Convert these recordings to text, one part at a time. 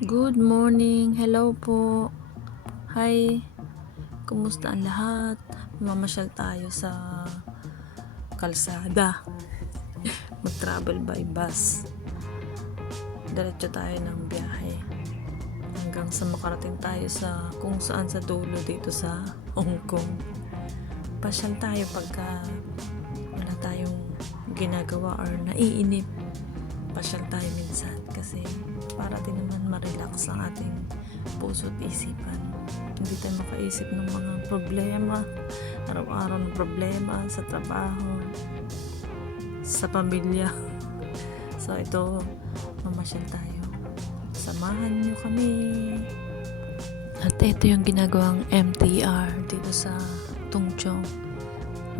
Good morning. Hello po. Hi. Kumusta ang lahat? Mamasyal tayo sa kalsada. Mag-travel by bus. Diretso tayo ng biyahe. Hanggang sa makarating tayo sa kung saan sa dulo dito sa Hong Kong. Pasyal tayo pagka wala tayong ginagawa or naiinip. Pasyal tayo minsan kasi para din naman ma-relax ang ating puso at isipan. Hindi tayo makaisip ng mga problema, araw-araw ng problema sa trabaho, sa pamilya. So ito, mamasyal tayo. Samahan niyo kami. At ito yung ginagawang MTR dito sa Tung Chong.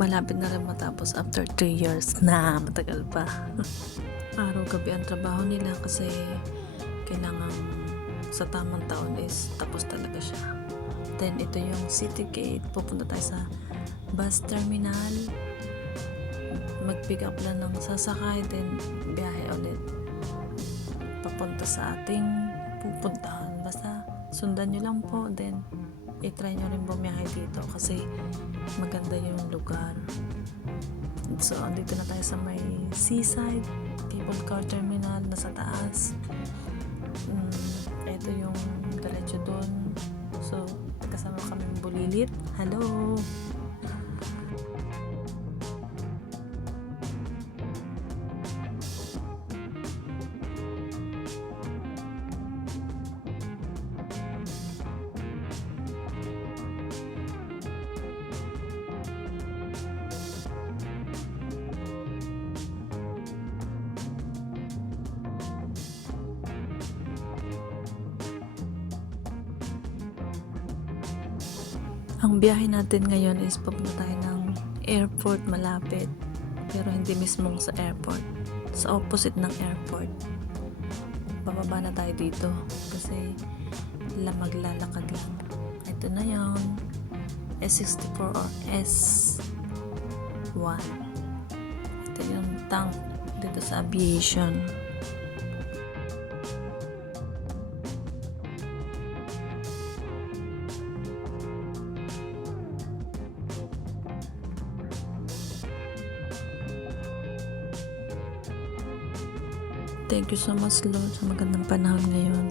Malapit na rin matapos after 3 years na, matagal pa. Araw-gabi ang trabaho nila kasi kailangan sa tamang taon is tapos talaga siya. Then ito yung City Gate, pupunta tayo sa bus terminal, mag-pick up lang ng sasakay, then biyahe ulit papunta sa ating pupuntahan. Basta sundan nyo lang po, then i-try nyo rin bumiyahe dito kasi maganda yung lugar. So andito na tayo sa may seaside cable car terminal, nasa taas. Ito yung diretso doon. So kasama kami bulilit. Hello. Ang biyahe natin ngayon is papunta tayo ng airport malapit, pero hindi mismo sa airport, sa opposite ng airport. Bababa na tayo dito kasi maglalakad lang. Ito na yun, S64 or S1. Ito yung tank dito sa aviation. Thank you so much, Lord, sa magandang panahon ngayon.